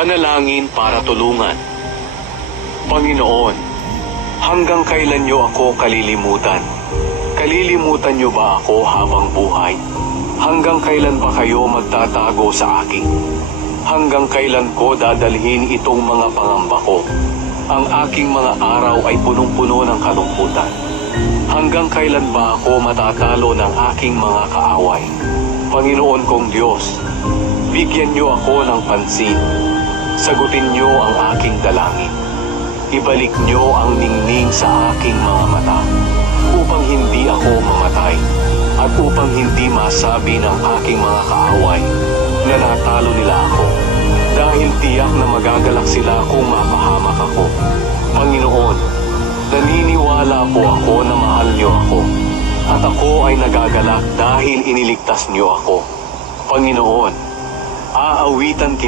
Panalangin para tulungan. Panginoon, hanggang kailan niyo ako kalilimutan? Kalilimutan niyo ba ako habang buhay? Hanggang kailan ba kayo magtatago sa akin? Hanggang kailan ko dadalhin itong mga pangamba ko? Ang aking mga araw ay punong-puno ng kalungkutan. Hanggang kailan ba ako matatalo ng aking mga kaaway? Panginoon kong Diyos, bigyan niyo ako ng pansin. Sagutin niyo ang aking dalangin. Ibalik niyo ang ningning sa aking mga mata, upang hindi ako mamatay, at upang hindi masabi ng aking mga kaaway na natalo nila ako. Dahil tiyak na magagalak sila kung mapahamak ako. Panginoon, naniniwala po ako na mahal niyo ako, at ako ay nagagalak dahil iniligtas niyo ako. Panginoon, aawitan